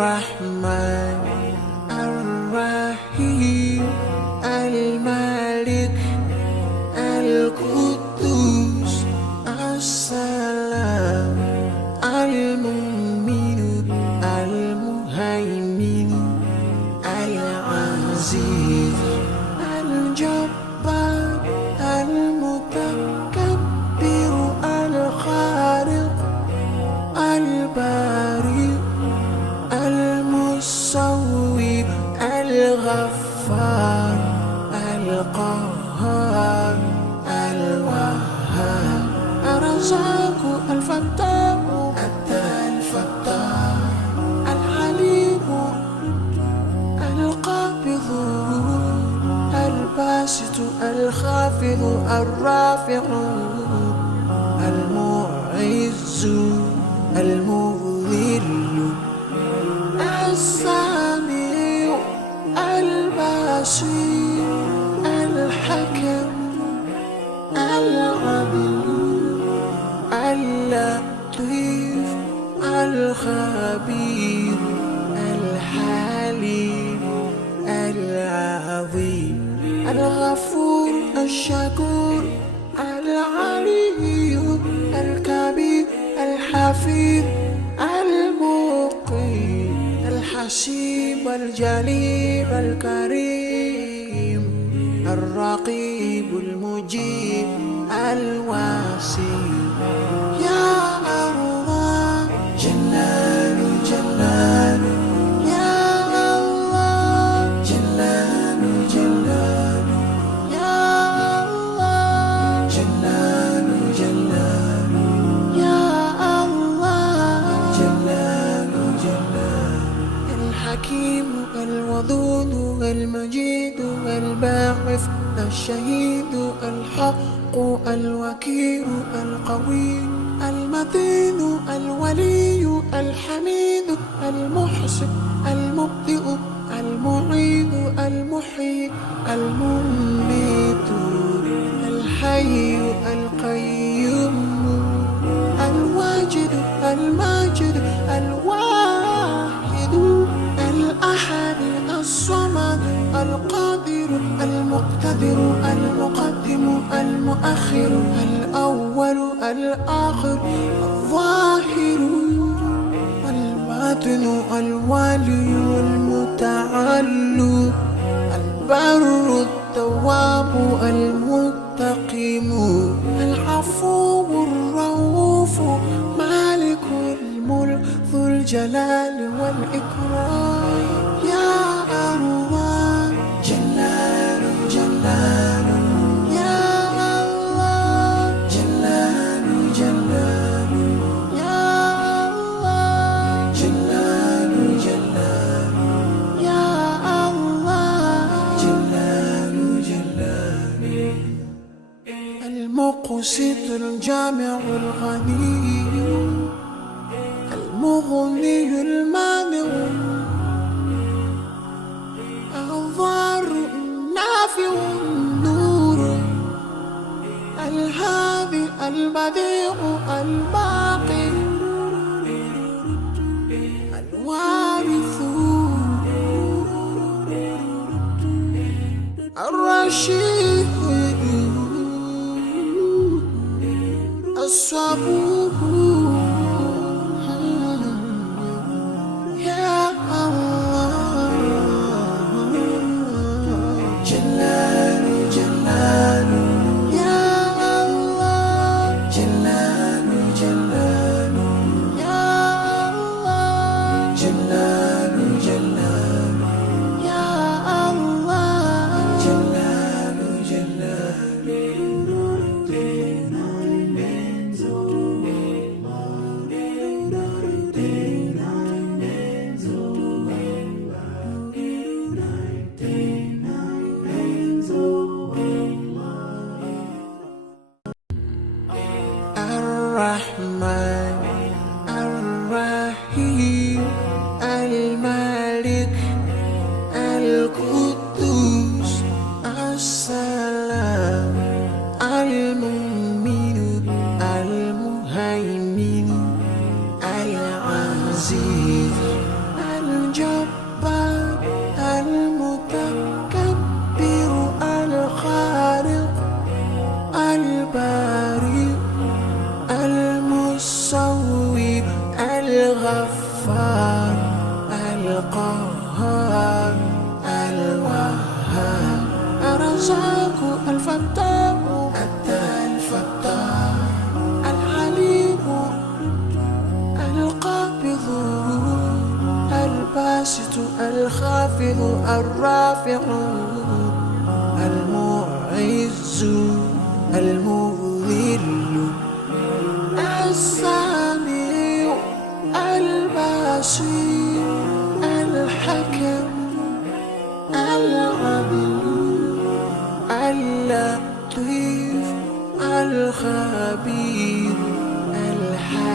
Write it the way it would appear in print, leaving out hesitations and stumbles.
الرحمن الرحيم الملك القدوس السلام المؤمن المهيمن العزيز الجبار المتكبر الخالق البارئ المصور الغفار القهار الوهاب الرزاق الفتاح الفتاح العليم القابض الباسط الخافض الرافع المعز المذل السميع البصير الحكم العدل اللطيف الخبير الحليم العظيم الغفور الشكور العلي الكبير الحفيظ المقيم الحسيب الجليل الكريم الرقيب المجيب الواسع يا الله جلال جلال يا الله جلال جلال يا الله جلال جلال يا الله جلال جلال الحكيم الودود المجيد الباعث الشهيد الحق الوكيل القوي المتين الولي الحميد المحسن المبدئ المعيد المحيي المميت الحي القيوم الواجد الماجد الواحد الأحد الصمد القادر المقتدر المقدم المؤخر الأول الآخر الظاهر الباطن الوالي المتعالي البر التواب المنتقم العفو الرؤوف مالك الملك ذو الجلال والإكرام يا الله جلال جلال يا الله جلال جلال يا الله جلال جلال يا الله جلال جلال المقسط الجامع الغني المغني المانع الضار النافع النور الهادي البديع الباقي الوارث الرشيد الصبور يا الله جلال جلال يا الله جلال جلال يا الله جلال جلال يا الله جلال جلال الرحمن الرحيم الملك القدوس السلام المؤمن المهيمن العزيز الغفار القهار الوهاب الرزاق الفتاح الفتاح العليم القابض الباسط الخافض الرافع المعز المذل السميع البصير الحكم العدل اللطيف الخبير